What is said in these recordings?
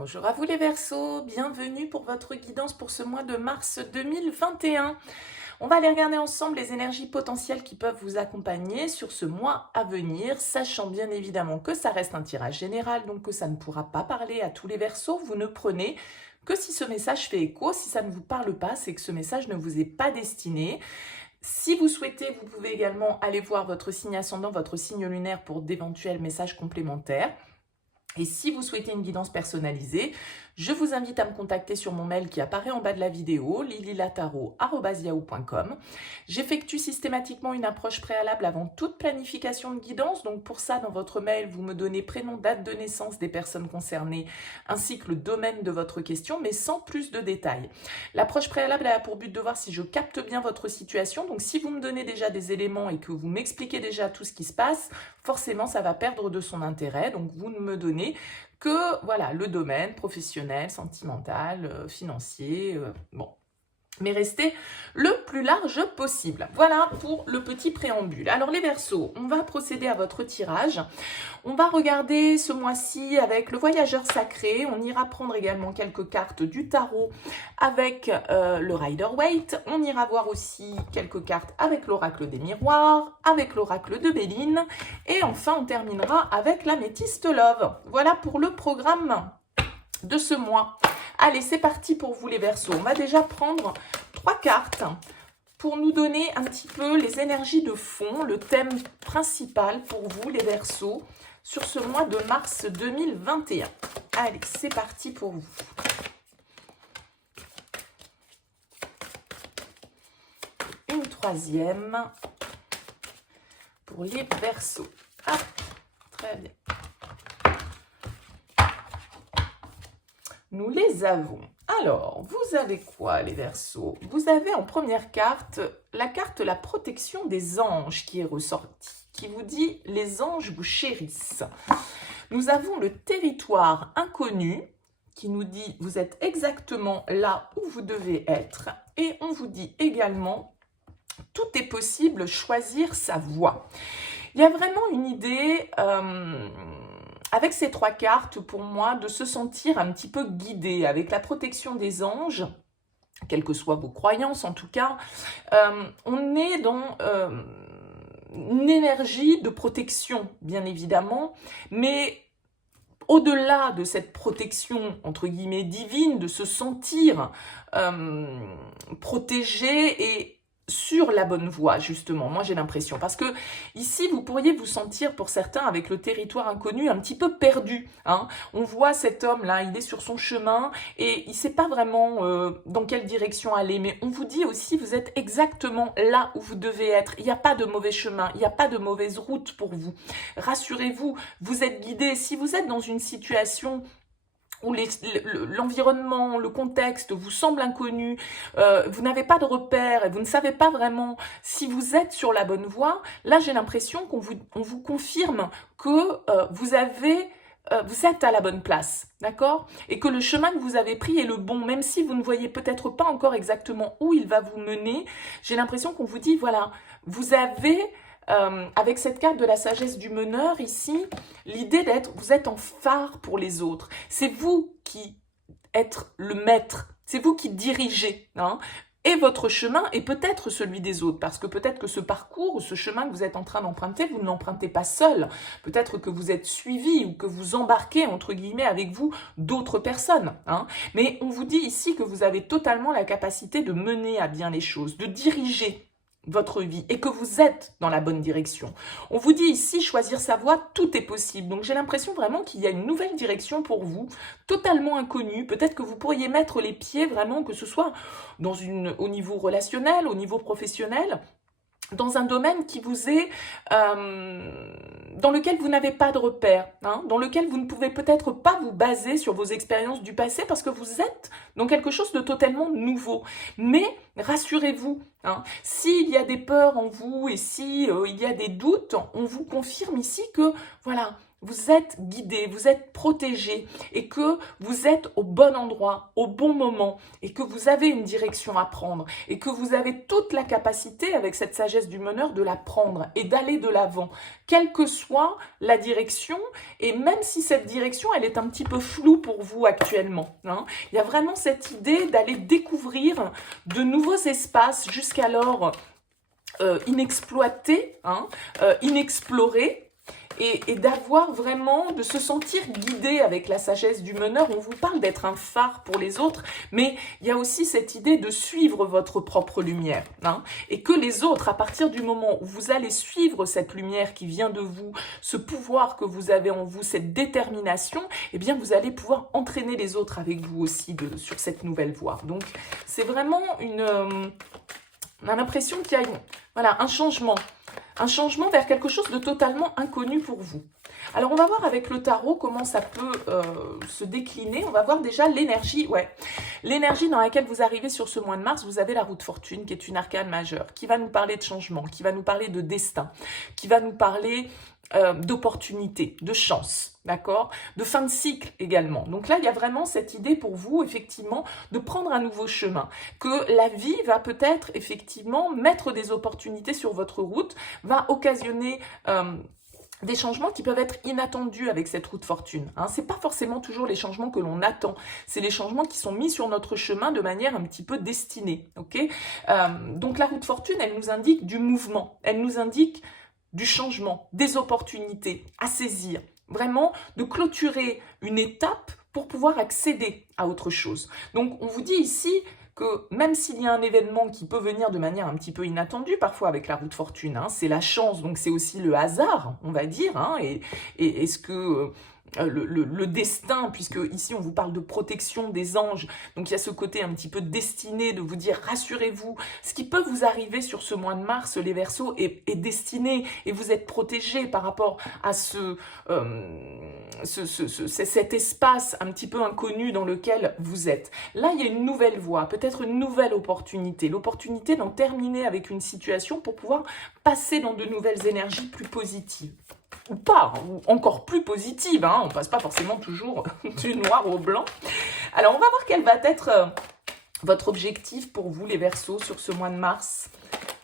Bonjour à vous les Verseaux, bienvenue pour votre guidance pour ce mois de mars 2021. On va aller regarder ensemble les énergies potentielles qui peuvent vous accompagner sur ce mois à venir, sachant bien évidemment que ça reste un tirage général, donc que ça ne pourra pas parler à tous les Verseaux. Vous ne prenez que si ce message fait écho. Si ça ne vous parle pas, c'est que ce message ne vous est pas destiné. Si vous souhaitez, vous pouvez également aller voir votre signe ascendant, votre signe lunaire pour d'éventuels messages complémentaires. Et si vous souhaitez une guidance personnalisée, je vous invite à me contacter sur mon mail qui apparaît en bas de la vidéo, lililataro@yahoo.com. J'effectue systématiquement une approche préalable avant toute planification de guidance. Donc pour ça, dans votre mail, vous me donnez prénom, date de naissance des personnes concernées, ainsi que le domaine de votre question, mais sans plus de détails. L'approche préalable a pour but de voir si je capte bien votre situation. Donc si vous me donnez déjà des éléments et que vous m'expliquez déjà tout ce qui se passe, forcément ça va perdre de son intérêt. Donc vous ne me donnez que voilà, le domaine professionnel, sentimental, financier, bon. Mais restez le plus large possible. Voilà pour le petit préambule. Alors les Verseaux, on va procéder à votre tirage. On va regarder ce mois-ci avec le voyageur sacré. On ira prendre également quelques cartes du tarot avec le Rider-Waite. On ira voir aussi quelques cartes avec l'oracle des miroirs, avec l'oracle de Béline. Et enfin, on terminera avec la Métiste Love. Voilà pour le programme de ce mois. Allez, c'est parti pour vous les Verseaux. On va déjà prendre 3 cartes pour nous donner un petit peu les énergies de fond, le thème principal pour vous les Verseaux sur ce mois de mars 2021. Allez, c'est parti pour vous. Une troisième pour les Verseaux. Ah, très bien. Nous les avons. Alors, vous avez quoi les Verseaux? Vous avez en première carte la protection des anges qui est ressortie, qui vous dit « Les anges vous chérissent ». Nous avons le territoire inconnu qui nous dit « Vous êtes exactement là où vous devez être ». Et on vous dit également « Tout est possible, choisir sa voie ». Il y a vraiment une idée... avec ces 3 cartes, pour moi, de se sentir un petit peu guidé avec la protection des anges, quelles que soient vos croyances en tout cas. On est dans une énergie de protection, bien évidemment, mais au-delà de cette protection, entre guillemets, divine, de se sentir protégé et sur la bonne voie, justement, moi j'ai l'impression. Parce que ici, vous pourriez vous sentir, pour certains, avec le territoire inconnu, un petit peu perdu. Hein. On voit cet homme-là, il est sur son chemin et il ne sait pas vraiment dans quelle direction aller. Mais on vous dit aussi, vous êtes exactement là où vous devez être. Il n'y a pas de mauvais chemin, il n'y a pas de mauvaise route pour vous. Rassurez-vous, vous êtes guidé. Si vous êtes dans une situation où l'environnement, le contexte vous semble inconnu, vous n'avez pas de repères et vous ne savez pas vraiment si vous êtes sur la bonne voie, là j'ai l'impression qu'on vous confirme que vous êtes à la bonne place, d'accord? Et que le chemin que vous avez pris est le bon, même si vous ne voyez peut-être pas encore exactement où il va vous mener, j'ai l'impression qu'on vous dit, voilà, vous avez... avec cette carte de la sagesse du meneur ici, l'idée d'être, vous êtes en phare pour les autres. C'est vous qui êtes le maître, c'est vous qui dirigez. Hein, et votre chemin est peut-être celui des autres, parce que peut-être que ce parcours, ce chemin que vous êtes en train d'emprunter, vous ne l'empruntez pas seul. Peut-être que vous êtes suivi ou que vous embarquez, entre guillemets, avec vous d'autres personnes. Hein. Mais on vous dit ici que vous avez totalement la capacité de mener à bien les choses, de diriger votre vie et que vous êtes dans la bonne direction. On vous dit ici, choisir sa voie, tout est possible. Donc j'ai l'impression vraiment qu'il y a une nouvelle direction pour vous, totalement inconnue. Peut-être que vous pourriez mettre les pieds vraiment, que ce soit au niveau relationnel, au niveau professionnel, dans un domaine qui vous est, dans lequel vous n'avez pas de repères, hein, dans lequel vous ne pouvez peut-être pas vous baser sur vos expériences du passé parce que vous êtes dans quelque chose de totalement nouveau. Mais rassurez-vous, hein, s'il y a des peurs en vous et si il y a des doutes, on vous confirme ici que, voilà, vous êtes guidé, vous êtes protégé et que vous êtes au bon endroit, au bon moment et que vous avez une direction à prendre et que vous avez toute la capacité avec cette sagesse du meneur de la prendre et d'aller de l'avant, quel que soit soit la direction, et même si cette direction, elle est un petit peu floue pour vous actuellement, hein, il y a vraiment cette idée d'aller découvrir de nouveaux espaces jusqu'alors inexploités, hein, inexplorés, et d'avoir vraiment, de se sentir guidé avec la sagesse du meneur. On vous parle d'être un phare pour les autres, mais il y a aussi cette idée de suivre votre propre lumière, hein, et que les autres, à partir du moment où vous allez suivre cette lumière qui vient de vous, ce pouvoir que vous avez en vous, cette détermination, eh bien vous allez pouvoir entraîner les autres avec vous aussi sur cette nouvelle voie. Donc c'est vraiment on a l'impression qu'il y a voilà, un changement vers quelque chose de totalement inconnu pour vous. Alors, on va voir avec le tarot comment ça peut se décliner. On va voir déjà l'énergie. Ouais, l'énergie dans laquelle vous arrivez sur ce mois de mars. Vous avez la roue de fortune qui est une arcane majeure, qui va nous parler de changement, qui va nous parler de destin, qui va nous parler d'opportunité, de chance, d'accord, de fin de cycle également. Donc là, il y a vraiment cette idée pour vous, effectivement, de prendre un nouveau chemin, que la vie va peut-être, effectivement, mettre des opportunités sur votre route, va occasionner des changements qui peuvent être inattendus avec cette roue de fortune. Hein. Ce n'est pas forcément toujours les changements que l'on attend, c'est les changements qui sont mis sur notre chemin de manière un petit peu destinée. Okay, donc la roue de fortune, elle nous indique du mouvement, elle nous indique du changement, des opportunités à saisir, vraiment de clôturer une étape pour pouvoir accéder à autre chose. Donc on vous dit ici que même s'il y a un événement qui peut venir de manière un petit peu inattendue, parfois avec la roue de fortune, hein, c'est la chance, donc c'est aussi le hasard, on va dire, hein, et est-ce que le destin, puisque ici on vous parle de protection des anges, donc il y a ce côté un petit peu destiné de vous dire rassurez-vous, ce qui peut vous arriver sur ce mois de mars, les Verseaux, est destiné et vous êtes protégés par rapport à cet espace un petit peu inconnu dans lequel vous êtes. Là, il y a une nouvelle voie, peut-être une nouvelle opportunité, l'opportunité d'en terminer avec une situation pour pouvoir passer dans de nouvelles énergies plus positives. Ou pas, ou encore plus positive, hein, on ne passe pas forcément toujours du noir au blanc. Alors, on va voir quel va être votre objectif pour vous, les Verseaux, sur ce mois de mars.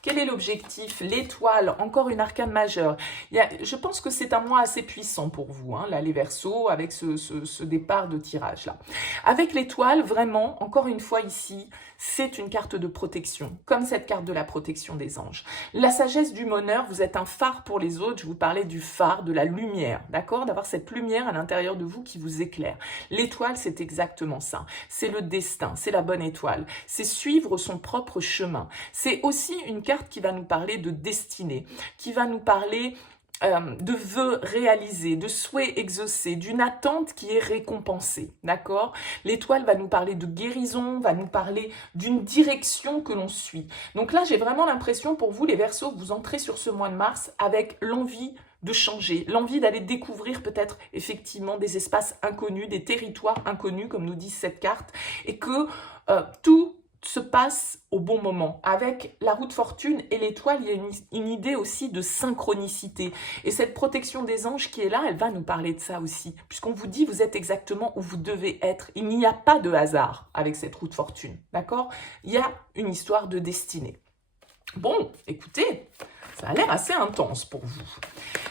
Quel est l'objectif? L'étoile, encore une arcane majeure. Je pense que c'est un mois assez puissant pour vous, hein, là, les Verseaux, avec ce départ de tirage-là. Avec l'étoile, vraiment, encore une fois ici, c'est une carte de protection, comme cette carte de la protection des anges. La sagesse du meneur, vous êtes un phare pour les autres, je vous parlais du phare, de la lumière, d'accord? D'avoir cette lumière à l'intérieur de vous qui vous éclaire. L'étoile, c'est exactement ça. C'est le destin, c'est la bonne étoile. C'est suivre son propre chemin. C'est aussi une carte qui va nous parler de destinée, qui va nous parler de vœux réalisés, de souhaits exaucés, d'une attente qui est récompensée, d'accord? L'étoile va nous parler de guérison, va nous parler d'une direction que l'on suit. Donc là, j'ai vraiment l'impression pour vous, les Verseaux, vous entrez sur ce mois de mars avec l'envie de changer, l'envie d'aller découvrir peut-être effectivement des espaces inconnus, des territoires inconnus, comme nous dit cette carte, et que tout se passe au bon moment. Avec la roue de fortune et l'étoile, il y a une idée aussi de synchronicité. Et cette protection des anges qui est là, elle va nous parler de ça aussi. Puisqu'on vous dit, vous êtes exactement où vous devez être. Il n'y a pas de hasard avec cette roue de fortune. D'accord? Il y a une histoire de destinée. Bon, écoutez, ça a l'air assez intense pour vous.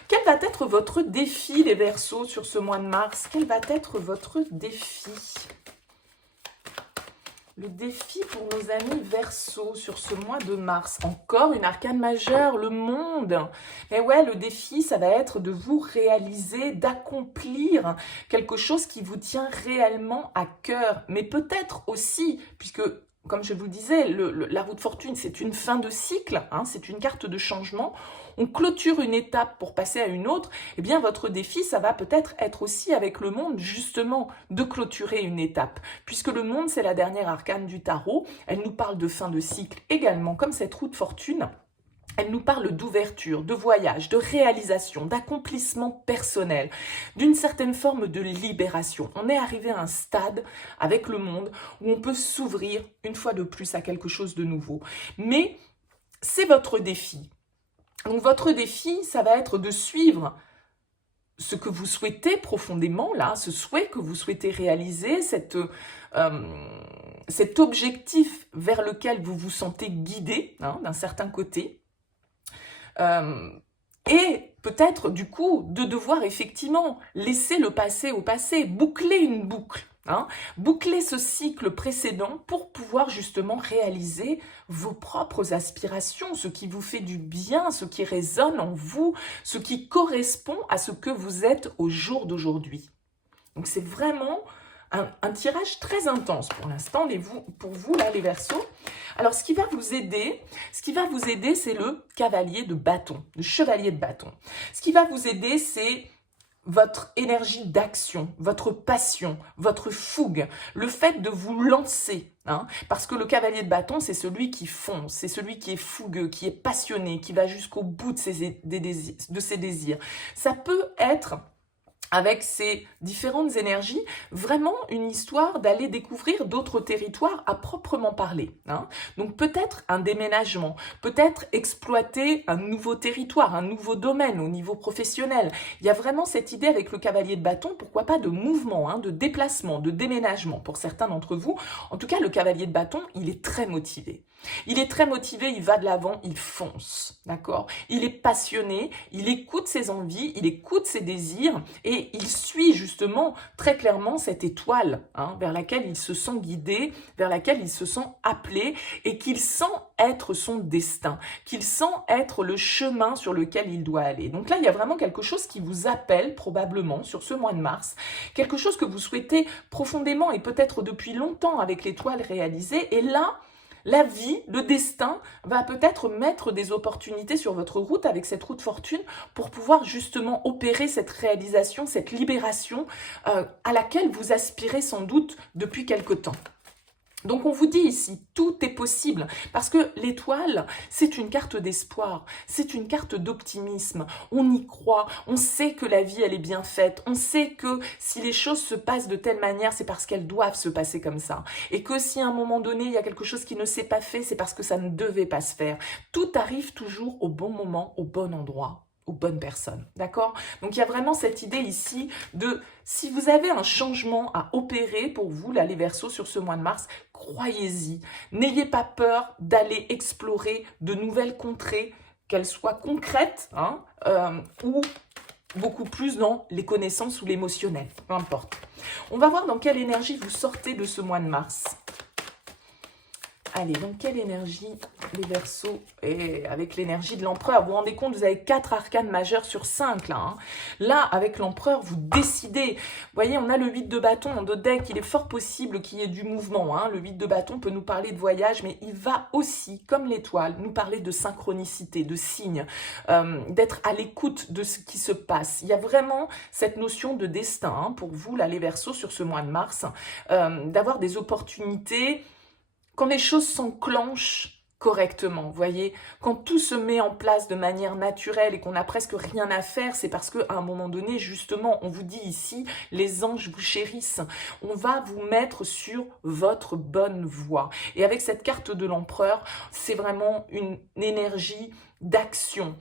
Quel va être votre défi, les Verseaux, sur ce mois de mars? Quel va être votre défi? Le défi pour nos amis Verseaux sur ce mois de mars. Encore une arcane majeure, le monde. Et ouais, le défi, ça va être de vous réaliser, d'accomplir quelque chose qui vous tient réellement à cœur. Mais peut-être aussi, puisque, comme je vous disais, la roue de fortune, c'est une fin de cycle, hein, c'est une carte de changement. On clôture une étape pour passer à une autre, eh bien votre défi, ça va peut-être être aussi avec le monde, justement, de clôturer une étape. Puisque le monde, c'est la dernière arcane du tarot, elle nous parle de fin de cycle également, comme cette roue de fortune. Elle nous parle d'ouverture, de voyage, de réalisation, d'accomplissement personnel, d'une certaine forme de libération. On est arrivé à un stade avec le monde où on peut s'ouvrir une fois de plus à quelque chose de nouveau. Mais c'est votre défi. Donc votre défi, ça va être de suivre ce que vous souhaitez profondément, là, ce souhait que vous souhaitez réaliser, cet objectif vers lequel vous vous sentez guidé, hein, d'un certain côté. Et peut-être du coup de devoir effectivement laisser le passé au passé, boucler une boucle. Hein, boucler ce cycle précédent pour pouvoir justement réaliser vos propres aspirations, ce qui vous fait du bien, ce qui résonne en vous, ce qui correspond à ce que vous êtes au jour d'aujourd'hui. Donc c'est vraiment un tirage très intense pour l'instant, pour vous là les Verseaux. Alors ce qui va vous aider, c'est le cavalier de bâton, le chevalier de bâton. Ce qui va vous aider, c'est votre énergie d'action, votre passion, votre fougue, le fait de vous lancer. Hein, parce que le cavalier de bâton, c'est celui qui fonce, c'est celui qui est fougueux, qui est passionné, qui va jusqu'au bout de ses désirs. Ça peut être, avec ces différentes énergies, vraiment une histoire d'aller découvrir d'autres territoires à proprement parler. Hein. Donc peut-être un déménagement, peut-être exploiter un nouveau territoire, un nouveau domaine au niveau professionnel. Il y a vraiment cette idée avec le cavalier de bâton, pourquoi pas de mouvement, hein, de déplacement, de déménagement pour certains d'entre vous. En tout cas, le cavalier de bâton, il est très motivé. Il est très motivé, il va de l'avant, il fonce, d'accord? Il est passionné, il écoute ses envies, il écoute ses désirs et il suit justement très clairement cette étoile hein, vers laquelle il se sent guidé, vers laquelle il se sent appelé et qu'il sent être son destin, qu'il sent être le chemin sur lequel il doit aller. Donc là, il y a vraiment quelque chose qui vous appelle probablement sur ce mois de mars, quelque chose que vous souhaitez profondément et peut-être depuis longtemps avec l'étoile réaliser et là, la vie, le destin va peut-être mettre des opportunités sur votre route avec cette route fortune pour pouvoir justement opérer cette réalisation, cette libération à laquelle vous aspirez sans doute depuis quelque temps. Donc on vous dit ici, tout est possible, parce que l'étoile, c'est une carte d'espoir, c'est une carte d'optimisme, on y croit, on sait que la vie, elle est bien faite, on sait que si les choses se passent de telle manière, c'est parce qu'elles doivent se passer comme ça, et que si à un moment donné, il y a quelque chose qui ne s'est pas fait, c'est parce que ça ne devait pas se faire. Tout arrive toujours au bon moment, au bon endroit, aux bonnes personnes, d'accord? Donc il y a vraiment cette idée ici de, si vous avez un changement à opérer pour vous, là les Verseaux, sur ce mois de mars, croyez-y. N'ayez pas peur d'aller explorer de nouvelles contrées, qu'elles soient concrètes hein, ou beaucoup plus dans les connaissances ou l'émotionnel, peu importe. On va voir dans quelle énergie vous sortez de ce mois de mars. Allez, donc quelle énergie les Verseaux et avec l'énergie de l'empereur. Vous vous rendez compte, vous avez 4 arcanes majeures sur 5 là. Hein. Là, avec l'empereur, vous décidez. Vous voyez, on a le 8 de bâton en deux decks. Il est fort possible qu'il y ait du mouvement. Hein. Le 8 de bâton peut nous parler de voyage, mais il va aussi, comme l'étoile, nous parler de synchronicité, de signes, d'être à l'écoute de ce qui se passe. Il y a vraiment cette notion de destin hein, pour vous, là, les Verseaux, sur ce mois de mars, d'avoir des opportunités. Quand les choses s'enclenchent correctement, vous voyez, quand tout se met en place de manière naturelle et qu'on n'a presque rien à faire, c'est parce qu'à un moment donné, justement, on vous dit ici, les anges vous chérissent. On va vous mettre sur votre bonne voie. Et avec cette carte de l'empereur, c'est vraiment une énergie d'action,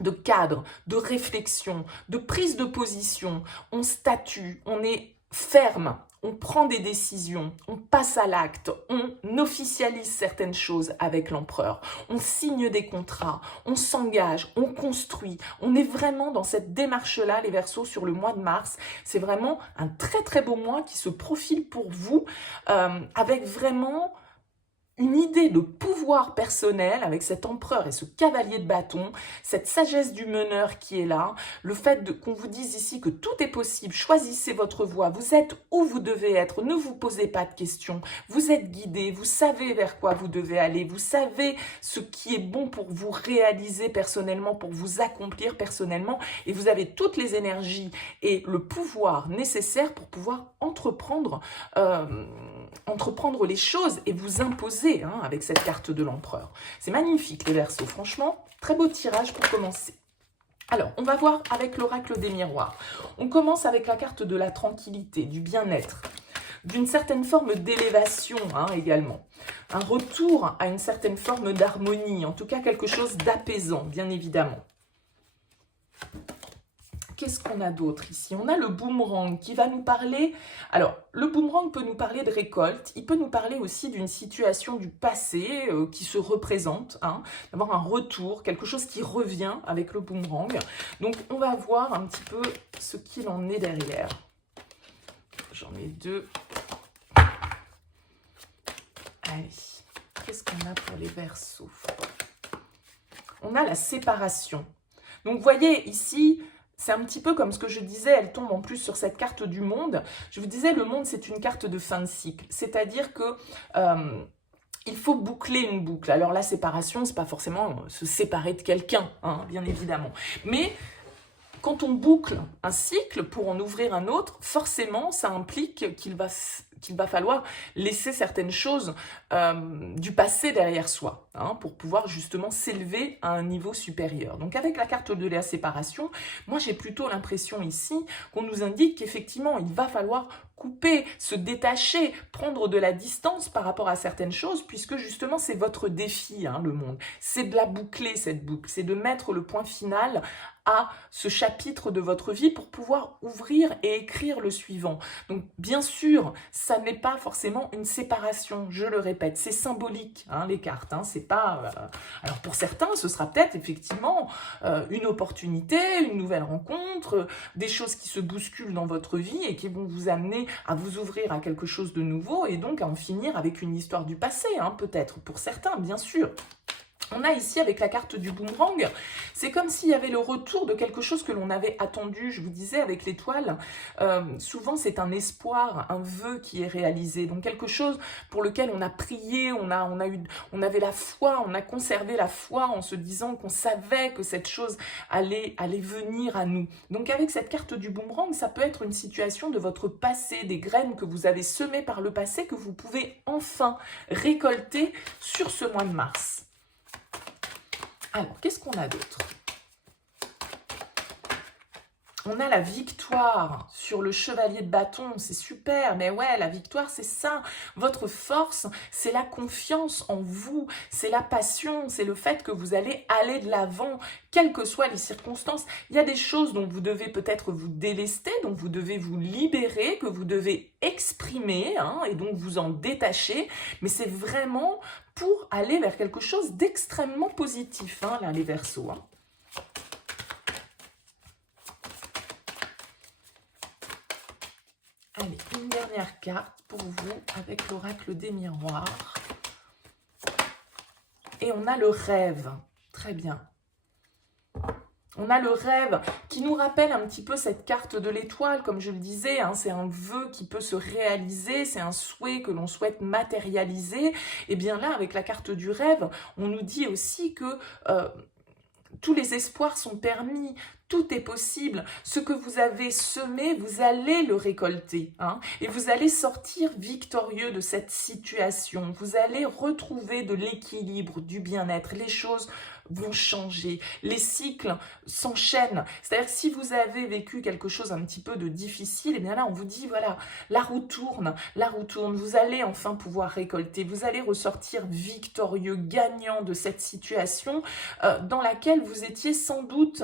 de cadre, de réflexion, de prise de position. On statue, on est ferme, on prend des décisions, on passe à l'acte, on officialise certaines choses avec l'empereur, on signe des contrats, on s'engage, on construit. On est vraiment dans cette démarche-là, les Verseaux, sur le mois de mars. C'est vraiment un très très beau mois qui se profile pour vous avec vraiment une idée de pouvoir personnel avec cet empereur et ce cavalier de bâton, cette sagesse du meneur qui est là, le fait qu'on vous dise ici que tout est possible, choisissez votre voie, vous êtes où vous devez être, ne vous posez pas de questions, vous êtes guidé, vous savez vers quoi vous devez aller, vous savez ce qui est bon pour vous réaliser personnellement, pour vous accomplir personnellement, et vous avez toutes les énergies et le pouvoir nécessaire pour pouvoir entreprendre les choses et vous imposer hein, avec cette carte de l'empereur. C'est magnifique les Verseaux, franchement, très beau tirage pour commencer. Alors, on va voir avec l'oracle des miroirs. On commence avec la carte de la tranquillité, du bien-être, d'une certaine forme d'élévation hein, également. Un retour à une certaine forme d'harmonie, en tout cas quelque chose d'apaisant, bien évidemment. qu'est-ce qu'on a d'autre ici? On a le boomerang qui va nous parler... Alors, le boomerang peut nous parler de récolte, il peut nous parler aussi d'une situation du passé qui se représente, hein, d'avoir un retour, quelque chose qui revient avec le boomerang. Donc, on va voir un petit peu ce qu'il en est derrière. J'en ai deux. Allez, qu'est-ce qu'on a pour les Verseaux? On a la séparation. Donc, vous voyez ici, c'est un petit peu comme ce que je disais, elle tombe en plus sur cette carte du monde. Je vous disais, le monde, c'est une carte de fin de cycle. C'est-à-dire que il faut boucler une boucle. Alors, la séparation, c'est pas forcément se séparer de quelqu'un, hein, bien évidemment. Mais quand on boucle un cycle pour en ouvrir un autre, forcément, ça implique qu'il va falloir laisser certaines choses du passé derrière soi, hein, pour pouvoir justement s'élever à un niveau supérieur. Donc avec la carte de la séparation, moi j'ai plutôt l'impression ici qu'on nous indique qu'effectivement il va falloir couper, se détacher, prendre de la distance par rapport à certaines choses, puisque justement c'est votre défi, hein, le monde. C'est de la boucler cette boucle, c'est de mettre le point final à ce chapitre de votre vie pour pouvoir ouvrir et écrire le suivant. Donc bien sûr, ça n'est pas forcément une séparation, je le répète, c'est symbolique, hein, les cartes, hein, c'est pas... Alors pour certains, ce sera peut-être effectivement une opportunité, une nouvelle rencontre, des choses qui se bousculent dans votre vie et qui vont vous amener à vous ouvrir à quelque chose de nouveau et donc à en finir avec une histoire du passé, hein, peut-être, pour certains, bien sûr. On a ici, avec la carte du boomerang, c'est comme s'il y avait le retour de quelque chose que l'on avait attendu. Je vous disais, avec l'étoile, souvent c'est un espoir, un vœu qui est réalisé. Donc quelque chose pour lequel on a prié, on avait la foi, on a conservé la foi en se disant qu'on savait que cette chose allait venir à nous. Donc avec cette carte du boomerang, ça peut être une situation de votre passé, des graines que vous avez semées par le passé, que vous pouvez enfin récolter sur ce mois de mars. Alors, qu'est-ce qu'on a d'autre? On a la victoire sur le chevalier de bâton, c'est super, mais ouais, la victoire, c'est ça. Votre force, c'est la confiance en vous, c'est la passion, c'est le fait que vous allez aller de l'avant, quelles que soient les circonstances. Il y a des choses dont vous devez peut-être vous délester, dont vous devez vous libérer, que vous devez exprimer, hein, et donc vous en détacher, mais c'est vraiment pour aller vers quelque chose d'extrêmement positif, hein, là, les Verseaux, hein. Allez, une dernière carte pour vous avec l'oracle des miroirs. Et on a le rêve. Très bien. On a le rêve qui nous rappelle un petit peu cette carte de l'étoile, comme je le disais, hein, c'est un vœu qui peut se réaliser, c'est un souhait que l'on souhaite matérialiser. Et bien là, avec la carte du rêve, on nous dit aussi que tous les espoirs sont permis, tout est possible. Ce que vous avez semé, vous allez le récolter, hein, et vous allez sortir victorieux de cette situation. Vous allez retrouver de l'équilibre, du bien-être. Les choses vont changer. Les cycles s'enchaînent. C'est-à-dire que si vous avez vécu quelque chose un petit peu de difficile, et bien là, on vous dit, voilà, la roue tourne, vous allez enfin pouvoir récolter, vous allez ressortir victorieux, gagnant de cette situation dans laquelle vous étiez sans doute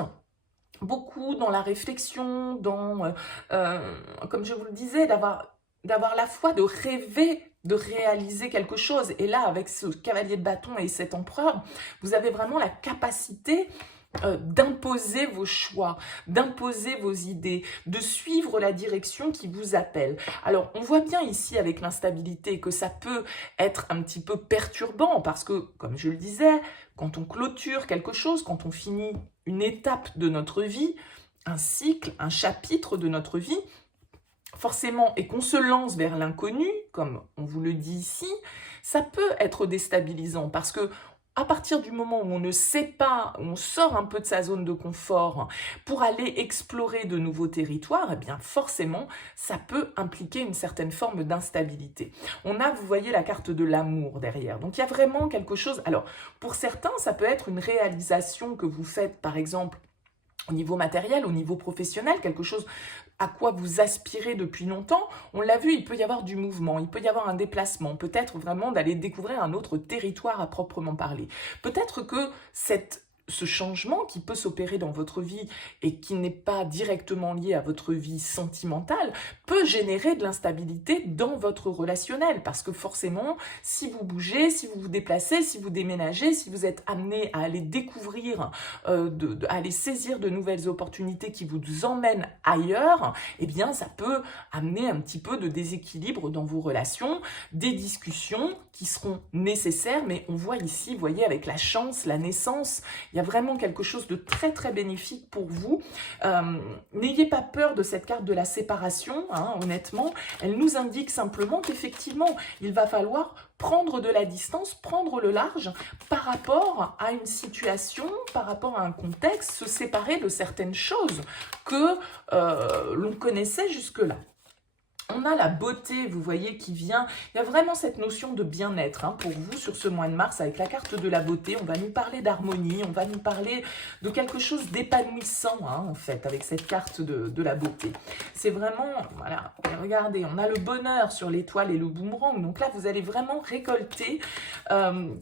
beaucoup dans la réflexion, dans, comme je vous le disais, d'avoir la foi, de rêver, de réaliser quelque chose. Et là, avec ce cavalier de bâton et cet empereur, vous avez vraiment la capacité d'imposer vos choix, d'imposer vos idées, de suivre la direction qui vous appelle. Alors, on voit bien ici avec l'instabilité que ça peut être un petit peu perturbant parce que, comme je le disais, quand on clôture quelque chose, quand on finit une étape de notre vie, un cycle, un chapitre de notre vie, forcément, et qu'on se lance vers l'inconnu, comme on vous le dit ici, ça peut être déstabilisant parce que à partir du moment où on ne sait pas, où on sort un peu de sa zone de confort pour aller explorer de nouveaux territoires, eh bien forcément, ça peut impliquer une certaine forme d'instabilité. On a, vous voyez, la carte de l'amour derrière. Donc il y a vraiment quelque chose... Alors, pour certains, ça peut être une réalisation que vous faites, par exemple, au niveau matériel, au niveau professionnel, quelque chose à quoi vous aspirez depuis longtemps. On l'a vu, il peut y avoir du mouvement, il peut y avoir un déplacement, peut-être vraiment d'aller découvrir un autre territoire à proprement parler. Peut-être que cette ce changement qui peut s'opérer dans votre vie et qui n'est pas directement lié à votre vie sentimentale peut générer de l'instabilité dans votre relationnel parce que forcément, si vous bougez, si vous vous déplacez, si vous déménagez, si vous êtes amené à aller découvrir, à aller saisir de nouvelles opportunités qui vous emmènent ailleurs, eh bien ça peut amener un petit peu de déséquilibre dans vos relations, des discussions qui seront nécessaires, mais on voit ici, vous voyez, avec la chance, la naissance, il y a vraiment quelque chose de très très bénéfique pour vous. N'ayez pas peur de cette carte de la séparation, hein, honnêtement, elle nous indique simplement qu'effectivement, il va falloir prendre de la distance, prendre le large par rapport à une situation, par rapport à un contexte, se séparer de certaines choses que l'on connaissait jusque-là. On a la beauté, vous voyez, qui vient. Il y a vraiment cette notion de bien-être hein, pour vous sur ce mois de mars avec la carte de la beauté. On va nous parler d'harmonie, on va nous parler de quelque chose d'épanouissant, hein, en fait, avec cette carte de la beauté. C'est vraiment, voilà, regardez, on a le bonheur sur l'étoile et le boomerang. Donc là, vous allez vraiment récolter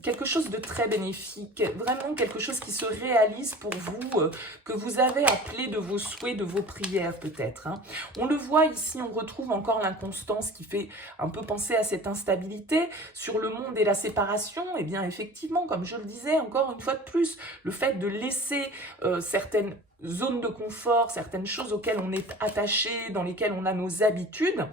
quelque chose de très bénéfique, vraiment quelque chose qui se réalise pour vous, que vous avez appelé de vos souhaits, de vos prières peut-être. Hein. On le voit ici, on retrouve encore l'inconstance qui fait un peu penser à cette instabilité sur le monde et la séparation. Et bien effectivement, comme je le disais, encore une fois de plus, le fait de laisser certaines zones de confort, certaines choses auxquelles on est attaché, dans lesquelles on a nos habitudes,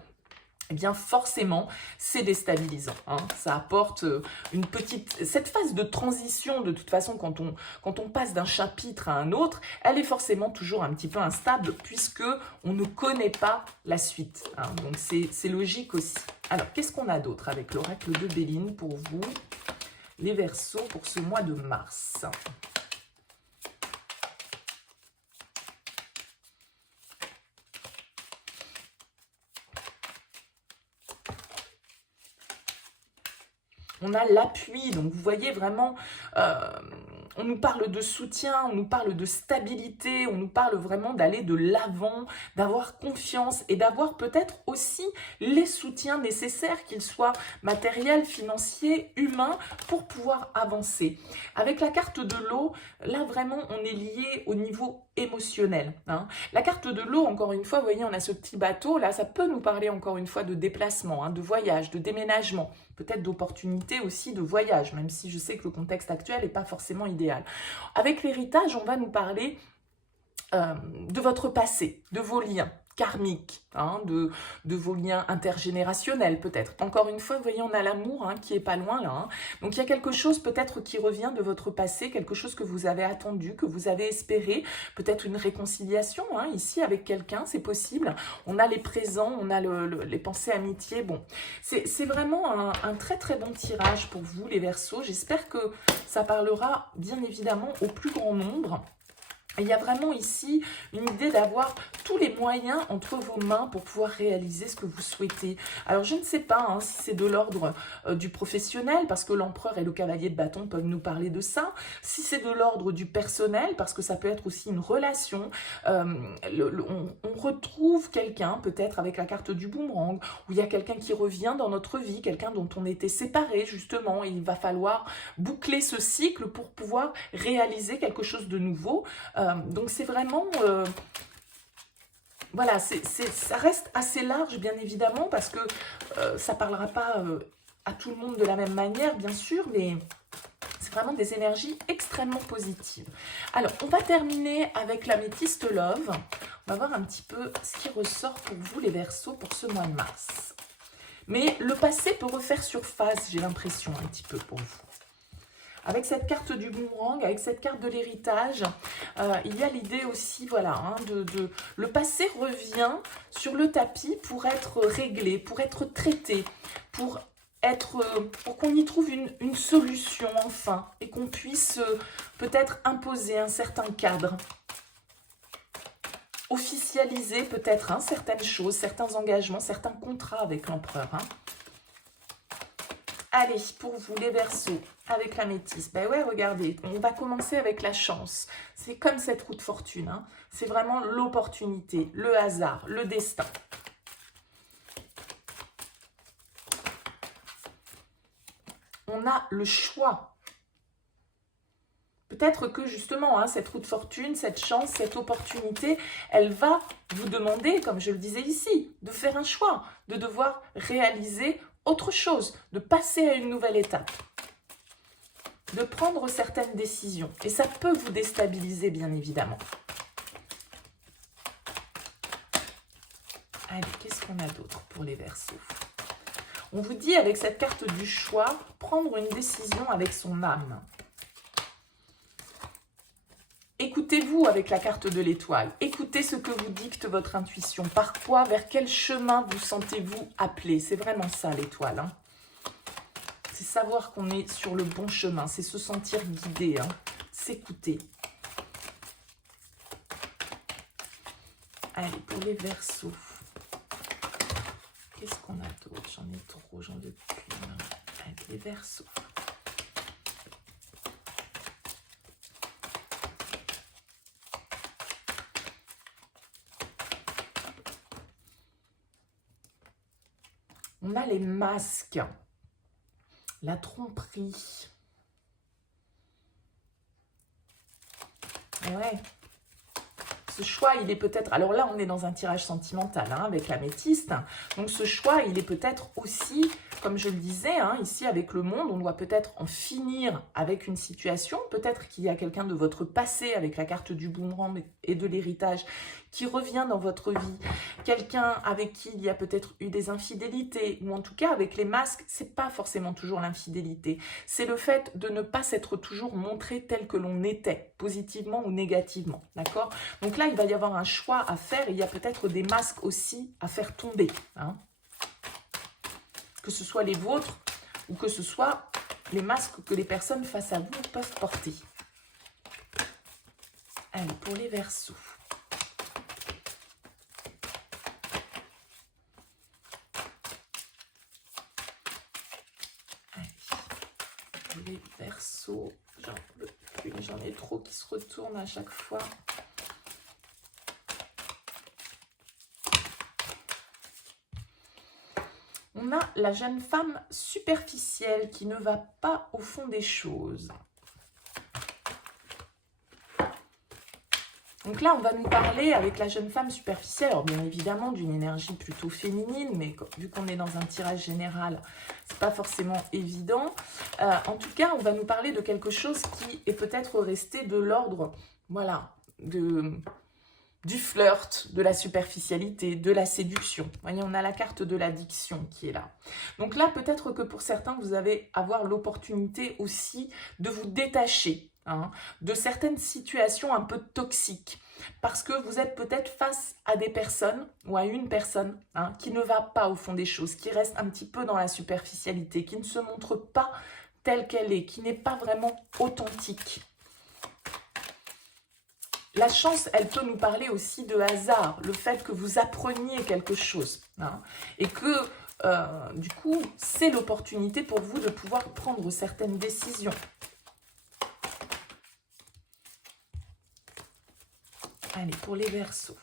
eh bien forcément, c'est déstabilisant. Hein. Ça apporte une petite... Cette phase de transition, de toute façon, quand on passe d'un chapitre à un autre, elle est forcément toujours un petit peu instable puisque on ne connaît pas la suite. Hein. Donc c'est logique aussi. Alors, qu'est-ce qu'on a d'autre avec l'oracle de Béline pour vous, les Verseaux, pour ce mois de mars ? On a l'appui, donc vous voyez vraiment, on nous parle de soutien, on nous parle de stabilité, on nous parle vraiment d'aller de l'avant, d'avoir confiance et d'avoir peut-être aussi les soutiens nécessaires, qu'ils soient matériels, financiers, humains, pour pouvoir avancer. Avec la carte de l'eau, là vraiment on est lié au niveau émotionnel. Hein. La carte de l'eau, encore une fois, vous voyez, on a ce petit bateau, là ça peut nous parler encore une fois de déplacement, hein, de voyage, de déménagement, peut-être d'opportunités aussi de voyage, même si je sais que le contexte actuel n'est pas forcément idéal. Avec l'héritage, on va nous parler de votre passé, de vos liens karmiques, hein, de vos liens intergénérationnels peut-être. Encore une fois, vous voyez, on a l'amour hein, qui est pas loin là. Hein. Donc il y a quelque chose peut-être qui revient de votre passé, quelque chose que vous avez attendu, que vous avez espéré, peut-être une réconciliation hein, ici avec quelqu'un, c'est possible. On a les présents, on a les pensées amitié. Bon, c'est vraiment un très très bon tirage pour vous les Verseaux. J'espère que ça parlera bien évidemment au plus grand nombre. Il y a vraiment ici une idée d'avoir tous les moyens entre vos mains pour pouvoir réaliser ce que vous souhaitez. Alors, je ne sais pas hein, si c'est de l'ordre du professionnel, parce que l'empereur et le cavalier de bâton peuvent nous parler de ça. Si c'est de l'ordre du personnel, parce que ça peut être aussi une relation. On retrouve quelqu'un, peut-être avec la carte du boomerang, où il y a quelqu'un qui revient dans notre vie, quelqu'un dont on était séparés, justement, et il va falloir boucler ce cycle pour pouvoir réaliser quelque chose de nouveau. Donc c'est vraiment, voilà, ça reste assez large bien évidemment parce que ça ne parlera pas à tout le monde de la même manière bien sûr, mais c'est vraiment des énergies extrêmement positives. Alors on va terminer avec l'améthyste Love, on va voir un petit peu ce qui ressort pour vous les Verseaux pour ce mois de mars. Mais le passé peut refaire surface, j'ai l'impression un petit peu pour vous. Avec cette carte du boomerang, avec cette carte de l'héritage, il y a l'idée aussi, voilà, hein, le passé revient sur le tapis pour être réglé, pour être traité, pour qu'on y trouve une solution enfin, et qu'on puisse peut-être imposer un certain cadre, officialiser peut-être hein, certaines choses, certains engagements, certains contrats avec l'empereur. Hein. Allez, pour vous les Verseaux, avec l'améthyste, ben ouais, regardez, on va commencer avec la chance. C'est comme cette roue de fortune, hein. C'est vraiment l'opportunité, le hasard, le destin. On a le choix. Peut-être que justement, hein, cette roue de fortune, cette chance, cette opportunité, elle va vous demander, comme je le disais ici, de faire un choix, de devoir réaliser autre chose, de passer à une nouvelle étape, de prendre certaines décisions. Et ça peut vous déstabiliser, bien évidemment. Allez, qu'est-ce qu'on a d'autre pour les Verseaux? On vous dit, avec cette carte du choix, prendre une décision avec son âme. Écoutez-vous avec la carte de l'étoile. Écoutez ce que vous dicte votre intuition. Par quoi, vers quel chemin vous sentez-vous appelé? C'est vraiment ça, l'étoile. Hein. C'est savoir qu'on est sur le bon chemin. C'est se sentir guidé. Hein. S'écouter. Allez, pour les Verseaux. Qu'est-ce qu'on a d'autre? J'en ai trop, j'en ai plus. Allez, les Verseaux. On a les masques, la tromperie. Et ouais. Ce choix, il est peut-être... Alors là, on est dans un tirage sentimental hein, avec l'améthyste. Donc ce choix, il est peut-être aussi, comme je le disais, hein, ici avec le monde, on doit peut-être en finir avec une situation. Peut-être qu'il y a quelqu'un de votre passé avec la carte du boomerang et de l'héritage qui revient dans votre vie. Quelqu'un avec qui il y a peut-être eu des infidélités. Ou en tout cas, avec les masques, c'est pas forcément toujours l'infidélité. C'est le fait de ne pas s'être toujours montré tel que l'on était, positivement ou négativement. D'accord? Donc là, il va y avoir un choix à faire. Il y a peut-être des masques aussi à faire tomber. Hein. Que ce soit les vôtres ou que ce soit les masques que les personnes face à vous peuvent porter. Allez, pour les Verseaux. Allez, pour les Verseaux. J'en ai trop qui se retournent à chaque fois. On a la jeune femme superficielle qui ne va pas au fond des choses. Donc là, on va nous parler avec la jeune femme superficielle, alors bien évidemment d'une énergie plutôt féminine, mais vu qu'on est dans un tirage général, c'est pas forcément évident. En tout cas, on va nous parler de quelque chose qui est peut-être resté de l'ordre, voilà, du flirt, de la superficialité, de la séduction. Vous voyez, on a la carte de l'addiction qui est là. Donc là, peut-être que pour certains, vous allez avoir l'opportunité aussi de vous détacher hein, de certaines situations un peu toxiques. Parce que vous êtes peut-être face à des personnes ou à une personne hein, qui ne va pas au fond des choses, qui reste un petit peu dans la superficialité, qui ne se montre pas telle qu'elle est, qui n'est pas vraiment authentique. La chance, elle peut nous parler aussi de hasard, le fait que vous appreniez quelque chose. Hein, et que, du coup, c'est l'opportunité pour vous de pouvoir prendre certaines décisions. Allez, pour les Verseaux.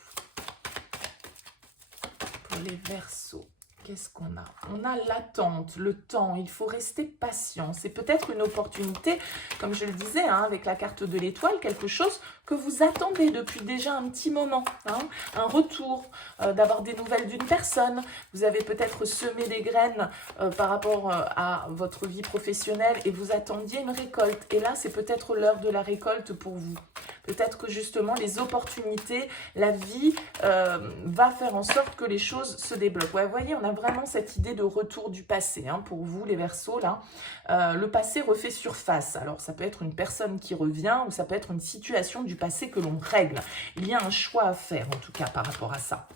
Pour les Verseaux. Qu'est-ce qu'on a? On a l'attente, le temps, il faut rester patient. C'est peut-être une opportunité, comme je le disais, hein, avec la carte de l'étoile, quelque chose que vous attendez depuis déjà un petit moment. Hein, un retour, d'avoir des nouvelles d'une personne. Vous avez peut-être semé des graines par rapport à votre vie professionnelle et vous attendiez une récolte. Et là, c'est peut-être l'heure de la récolte pour vous. Peut-être que justement, les opportunités, la vie va faire en sorte que les choses se débloquent. Ouais, vous voyez, on a vraiment cette idée de retour du passé. Hein, pour vous, les Verseaux, là. Le passé refait surface. Alors, ça peut être une personne qui revient ou ça peut être une situation du passé que l'on règle. Il y a un choix à faire, en tout cas, par rapport à ça.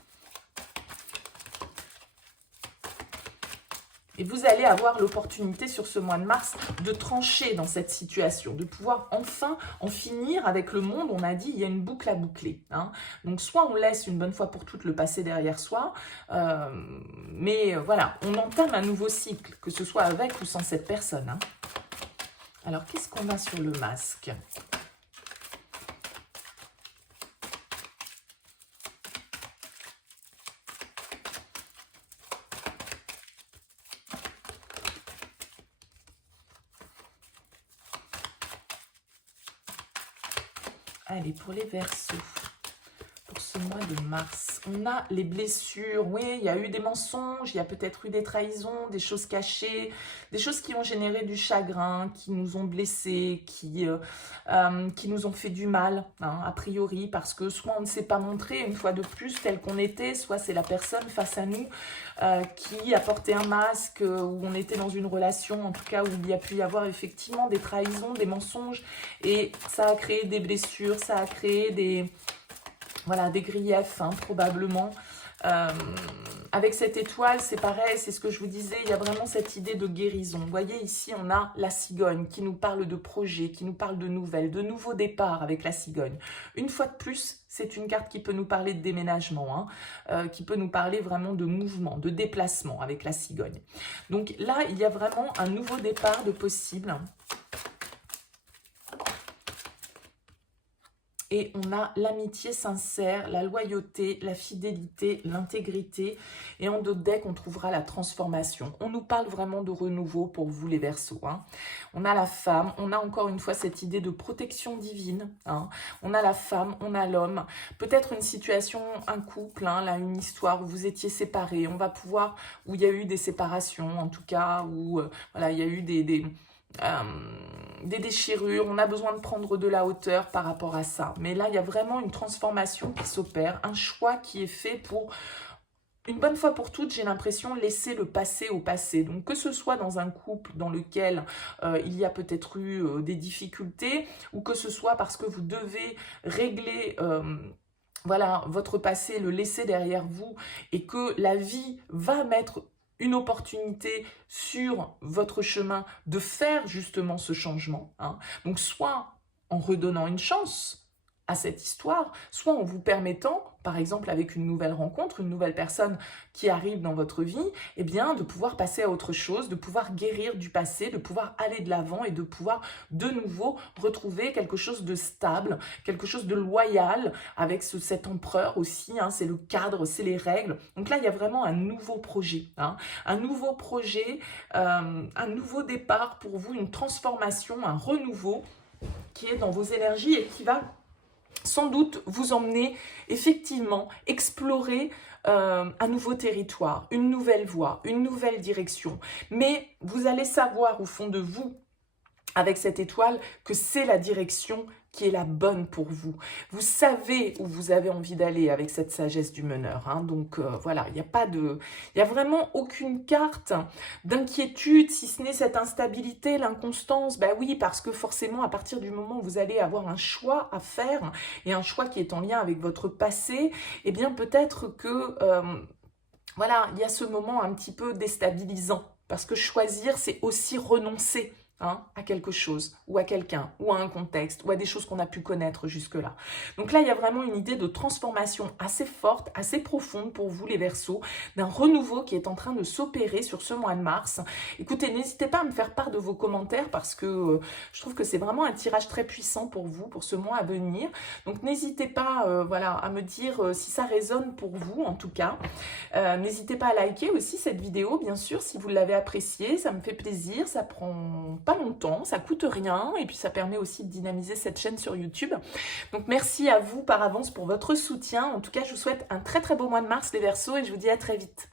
Et vous allez avoir l'opportunité sur ce mois de mars de trancher dans cette situation, de pouvoir enfin en finir avec le monde. On a dit, il y a une boucle à boucler. Hein. Donc, soit on laisse une bonne fois pour toutes le passé derrière soi, mais voilà, on entame un nouveau cycle, que ce soit avec ou sans cette personne. Hein. Alors, qu'est-ce qu'on a sur le masque ? Allez, pour les Verseaux, pour ce mois de mars, on a les blessures. Oui, il y a eu des mensonges, il y a peut-être eu des trahisons, des choses cachées, des choses qui ont généré du chagrin, qui nous ont blessés, qui nous ont fait du mal, hein, a priori, parce que soit on ne s'est pas montré une fois de plus tel qu'on était, soit c'est la personne face à nous qui a porté un masque, où on était dans une relation, en tout cas où il y a pu y avoir effectivement des trahisons, des mensonges, et ça a créé des blessures, ça a créé des... Voilà, des griefs, hein, probablement. Avec cette étoile, c'est pareil, c'est ce que je vous disais, il y a vraiment cette idée de guérison. Vous voyez, ici, on a la cigogne qui nous parle de projets, qui nous parle de nouvelles, de nouveaux départs avec la cigogne. Une fois de plus, c'est une carte qui peut nous parler de déménagement, hein, qui peut nous parler vraiment de mouvement, de déplacement avec la cigogne. Donc là, il y a vraiment un nouveau départ de possible. Et on a l'amitié sincère, la loyauté, la fidélité, l'intégrité. Et en d'autres decks, on trouvera la transformation. On nous parle vraiment de renouveau pour vous les Verseaux, hein. On a la femme, on a encore une fois cette idée de protection divine, hein. On a la femme, on a l'homme. Peut-être une situation, un couple, hein, là, une histoire où vous étiez séparés. On va pouvoir, où il y a eu des séparations, en tout cas, où voilà, il y a eu des déchirures, on a besoin de prendre de la hauteur par rapport à ça. Mais là, il y a vraiment une transformation qui s'opère, un choix qui est fait pour, une bonne fois pour toutes, j'ai l'impression, laisser le passé au passé. Donc, que ce soit dans un couple dans lequel il y a peut-être eu des difficultés, ou que ce soit parce que vous devez régler... voilà, votre passé, le laisser derrière vous, et que la vie va mettre une opportunité sur votre chemin de faire justement ce changement, hein. Donc, soit en redonnant une chance à cette histoire, soit en vous permettant, par exemple avec une nouvelle rencontre, une nouvelle personne qui arrive dans votre vie, eh bien de pouvoir passer à autre chose, de pouvoir guérir du passé, de pouvoir aller de l'avant et de pouvoir de nouveau retrouver quelque chose de stable, quelque chose de loyal avec cet empereur aussi, hein, c'est le cadre, c'est les règles. Donc là, il y a vraiment un nouveau projet, hein, un nouveau projet, un nouveau départ pour vous, une transformation, un renouveau qui est dans vos énergies et qui va sans doute vous emmener effectivement explorer un nouveau territoire, une nouvelle voie, une nouvelle direction. Mais vous allez savoir au fond de vous, avec cette étoile, que c'est la direction qui est la bonne pour vous. Vous savez où vous avez envie d'aller avec cette sagesse du meneur, hein. Donc voilà, il n'y a vraiment aucune carte d'inquiétude, si ce n'est cette instabilité, l'inconstance. Ben oui, parce que forcément, à partir du moment où vous allez avoir un choix à faire, et un choix qui est en lien avec votre passé, eh bien peut-être que, voilà, il y a ce moment un petit peu déstabilisant. Parce que choisir, c'est aussi renoncer, hein, à quelque chose, ou à quelqu'un, ou à un contexte, ou à des choses qu'on a pu connaître jusque-là. Donc là, il y a vraiment une idée de transformation assez forte, assez profonde pour vous les Verseaux, d'un renouveau qui est en train de s'opérer sur ce mois de mars. Écoutez, n'hésitez pas à me faire part de vos commentaires parce que je trouve que c'est vraiment un tirage très puissant pour vous, pour ce mois à venir. Donc n'hésitez pas voilà, à me dire si ça résonne pour vous en tout cas. N'hésitez pas à liker aussi cette vidéo, bien sûr, si vous l'avez appréciée, ça me fait plaisir, ça prend pas longtemps, ça coûte rien et puis ça permet aussi de dynamiser cette chaîne sur YouTube. Donc merci à vous par avance pour votre soutien. En tout cas, je vous souhaite un très très beau mois de mars les Verseaux et je vous dis à très vite.